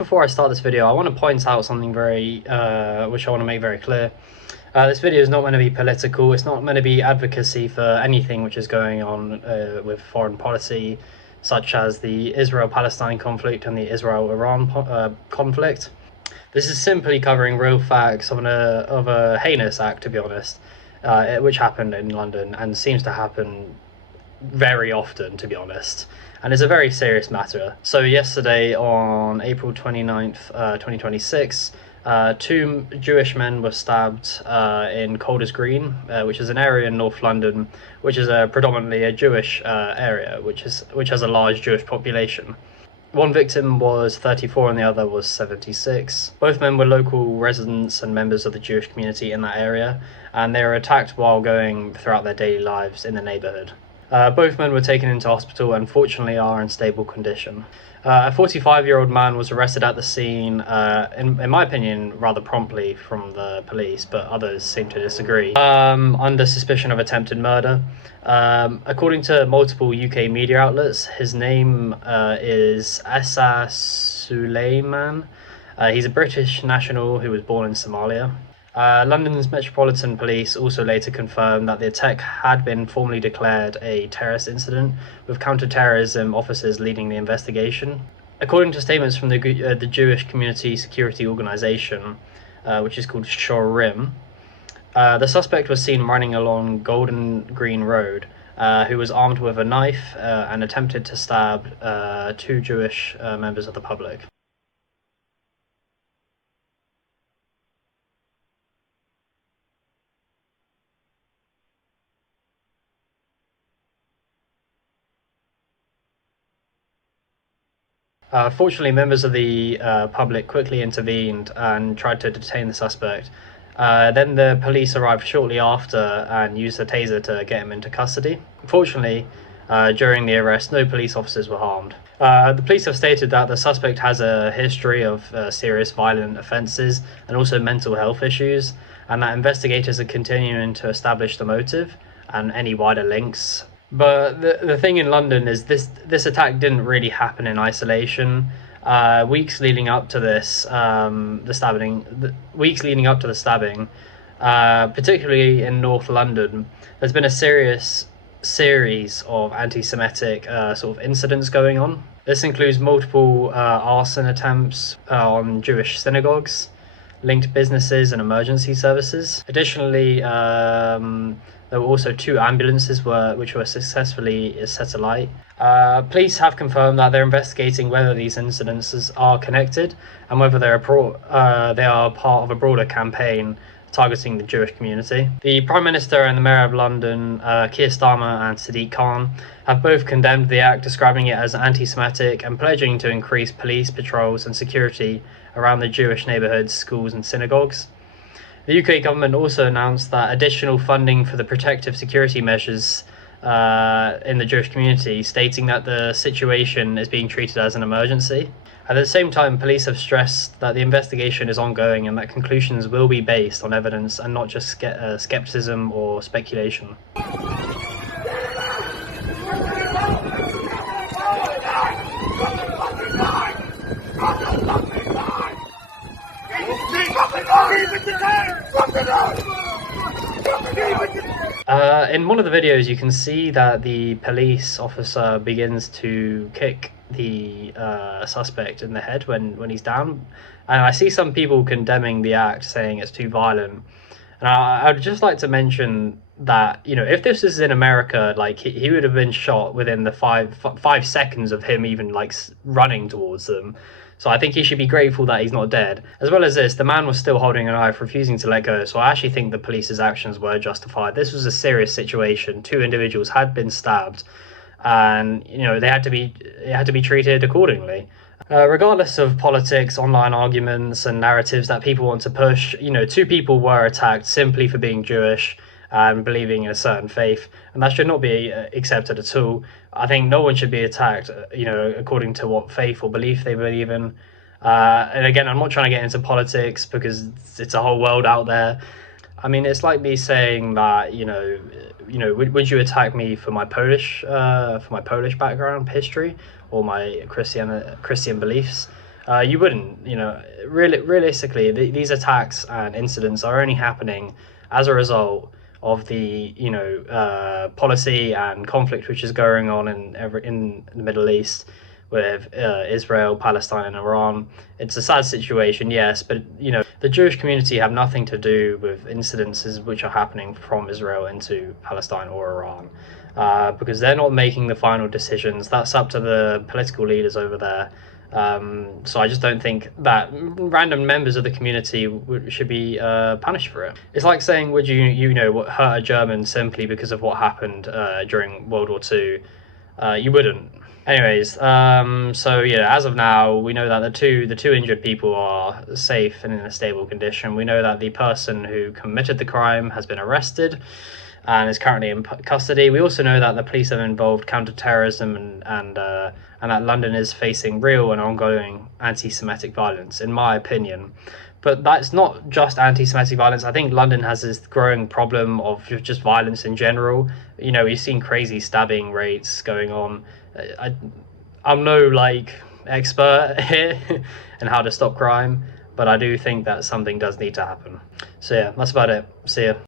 Before I start this video, I want to point out something which I want to make very clear. This video is not meant to be political. It's not meant to be advocacy for anything which is going on with foreign policy, such as the Israel-Palestine conflict and the Israel-Iran conflict. This is simply covering real facts of a heinous act, to be honest, which happened in London and seems to happen very often, to be honest, and it's a very serious matter. So yesterday, on April 29th, 2026, two Jewish men were stabbed in Colders Green, which is an area in North London, which is predominantly a Jewish area, which has a large Jewish population. One victim was 34 and the other was 76. Both men were local residents and members of the Jewish community in that area, and they were attacked while going throughout their daily lives in the neighbourhood. Both men were taken into hospital and fortunately are in stable condition. A 45-year-old man was arrested at the scene, in my opinion, rather promptly from the police, but others seem to disagree, under suspicion of attempted murder. According to multiple UK media outlets, his name is Essa Suleiman. He's a British national who was born in Somalia. London's Metropolitan Police also later confirmed that the attack had been formally declared a terrorist incident, with counter-terrorism officers leading the investigation. According to statements from the Jewish Community Security Organisation, which is called Shorim, the suspect was seen running along Golden Green Road, who was armed with a knife and attempted to stab two Jewish members of the public. Fortunately, members of the public quickly intervened and tried to detain the suspect. Then the police arrived shortly after and used a taser to get him into custody. Fortunately, during the arrest, no police officers were harmed. The police have stated that the suspect has a history of serious violent offences and also mental health issues, and that investigators are continuing to establish the motive and any wider links. But the thing in London is this attack didn't really happen in isolation. Weeks leading up to the stabbing, particularly in North London, there's been a series of anti-Semitic sort of incidents going on. This includes multiple arson attempts on Jewish synagogues, linked businesses and emergency services. Additionally, there were also two ambulances which were successfully set alight. Police have confirmed that they're investigating whether these incidences are connected and whether they are part of a broader campaign targeting the Jewish community. The Prime Minister and the Mayor of London, Keir Starmer and Sadiq Khan, have both condemned the act, describing it as anti-Semitic and pledging to increase police patrols and security around the Jewish neighbourhoods, schools and synagogues. The UK government also announced that additional funding for the protective security measures in the Jewish community, stating that the situation is being treated as an emergency. At the same time, police have stressed that the investigation is ongoing and that conclusions will be based on evidence and not just skepticism or speculation. In one of the videos, you can see that the police officer begins to kick the suspect in the head when he's down, and I see some people condemning the act, saying it's too violent. And I would just like to mention that, you know, if this is in America, like he would have been shot within the five seconds of him even like running towards them. So I think he should be grateful that he's not dead. As well as this, the man was still holding a knife, refusing to let go. So I actually think the police's actions were justified. This was a serious situation. Two individuals had been stabbed, and you know it had to be treated accordingly. Regardless of politics, online arguments, and narratives that people want to push, you know, two people were attacked simply for being Jewish and believing in a certain faith, and that should not be accepted at all. I think no one should be attacked, you know, according to what faith or belief they believe in. And again, I'm not trying to get into politics because it's a whole world out there. I mean, it's like me saying that, would you attack me for my Polish background, history, or my Christian beliefs? You wouldn't, realistically, these attacks and incidents are only happening as a result of the, policy and conflict which is going on in the Middle East with Israel, Palestine, and Iran. It's a sad situation, yes, but the Jewish community have nothing to do with incidences which are happening from Israel into Palestine or Iran, because they're not making the final decisions. That's up to the political leaders over there. So I just don't think that random members of the community should be punished for it. It's like saying, would you hurt a German simply because of what happened during World War II? You wouldn't. Anyways, so yeah, as of now, we know that the two injured people are safe and in a stable condition. We know that the person who committed the crime has been arrested and is currently in custody. We also know that the police have involved counter-terrorism and that London is facing real and ongoing anti-Semitic violence, in my opinion. But that's not just anti-Semitic violence. I think London has this growing problem of just violence in general. We've seen crazy stabbing rates going on. I'm no expert here in how to stop crime, but I do think that something does need to happen. So yeah, that's about it. See ya.